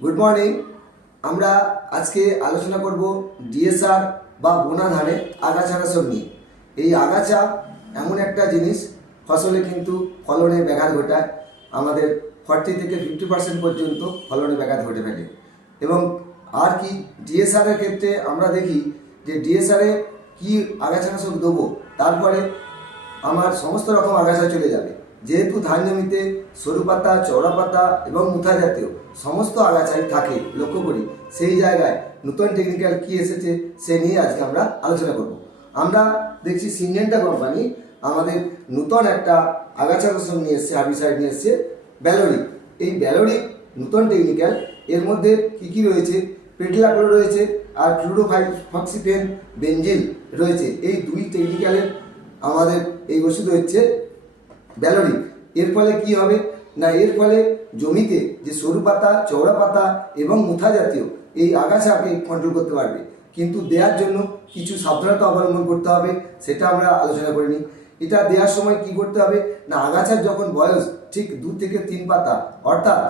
Good morning. আমরা আজকে আলোচনা করব ডিএসআর বা বোনা ধানে আগাছা নাশক নিয়ে। এই আগাছা এমন একটা জিনিস, ফসলে কিন্তু ফলনে ব্যাঘাত ঘটায়। আমাদের 40 থেকে 50% পর্যন্ত ফলনে ব্যাঘাত ঘটে ফেলে। এবং আর কি ডিএসআরের ক্ষেত্রে আমরা দেখি যে ডিএসআরে কি আগাছানাশক দেবো, তারপরে আমার সমস্ত রকম আগাছা চলে যাবে। যেহেতু ধান জমিতে সরু পাতা, চওড়া পাতা এবং মুথা জাতীয় সমস্ত আগাছাই থাকে লক্ষ্য করি, সেই জায়গায় নতুন টেকনিক্যাল কি এসেছে সে নিয়ে আজকে আমরা আলোচনা করব। আমরা দেখছি সিনজেন্টা কোম্পানি আমাদের নতুন একটা আগাছা নাশক নিয়ে এসছে, হার্বিসাইড নিয়ে এসছে, ব্যালোরিক। এই ব্যালোরিক নতুন টেকনিক্যাল, এর মধ্যে কি কি রয়েছে? পেটলাক্লো রয়েছে আর ফ্লুরোফক্সিফেন বেঞ্জিল রয়েছে। এই দুই টেকনিক্যালের আমাদের এই ওষুধ হচ্ছে ব্যালোরিক। এর ফলে কি হবে না, এর ফলে জমিতে যে সরু পাতা, চওড়া পাতা এবং মুথা জাতীয় এই আগাছাকে কন্ট্রোল করতে পারবে। কিন্তু দেওয়ার জন্য কিছু সাবধানতা অবলম্বন করতে হবে, সেটা আমরা আলোচনা করে নিই। এটা দেওয়ার সময় কি করতে হবে না, আগাছার যখন বয়স ঠিক 2 থেকে 3 পাতা, অর্থাৎ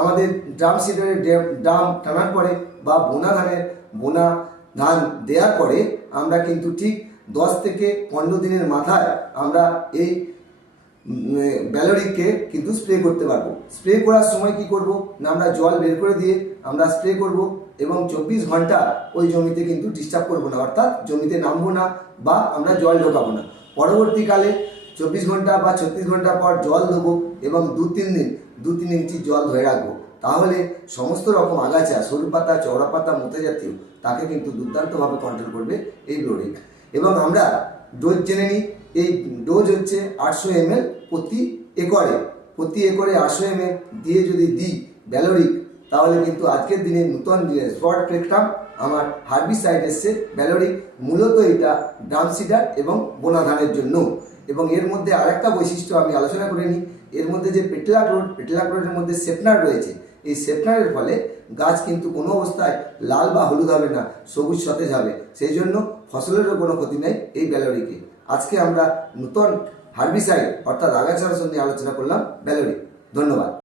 আমাদের ড্রাম সিডারের ড্রাম টানার পরে বা বোনা ধান দেওয়ার পরে আমরা কিন্তু ঠিক 10 থেকে 15 দিনের মাথায় আমরা এই ব্যালোরিককে কিন্তু স্প্রে করতে পারবো। স্প্রে করার সময় কি করব না, আমরা জল বের করে দিয়ে আমরা স্প্রে করব এবং 24 ঘন্টা ওই জমিতে কিন্তু ডিস্টার্ব করব না, অর্থাৎ জমিতে নামবো না বা আমরা জল ঢোকাবো না। পরবর্তীকালে 24 ঘন্টা বা 36 ঘন্টা পর জল দেবো এবং 2-3 ইঞ্চি জল ধরে রাখবো। তাহলে সমস্ত রকম আগাছা, সরু পাতা, চওড়া পাতা, মুথা জাতীয় তাকে কিন্তু দুর্দান্তভাবে কন্ট্রোল করবে এই ব্যালোরিক। এবং আমরা ডোজ জেনে নিই। এই ডোজ হচ্ছে 800 ml প্রতি একরে। 800 ml দিয়ে যদি দিই ব্যালোরিক, তাহলে কিন্তু আজকের দিনে নতুন স্পট প্রেকটাম আমার হার্বিসাইড এসছে ব্যালোরিক। মূলত এটা ড্রাম সিডার এবং বোনা ধানের জন্য। এবং এর মধ্যে আরেকটা বৈশিষ্ট্য আমি আলোচনা করে নিই। এর মধ্যে যে পেটলাক্লোরের মধ্যে সেপনার রয়েছে, এই সেপনারের ফলে গাছ কিন্তু কোনো অবস্থায় লাল বা হলুদ হবে না, সবুজ সতেজ হবে। সেই জন্য ফসলেরও কোনো ক্ষতি নেই এই ব্যালোরিকে। আজকে আমরা নতুন হার্বিসাইড অর্থাৎ আগাছা নাশক নিয়ে আলোচনা করলাম ব্যালোরিক। ধন্যবাদ।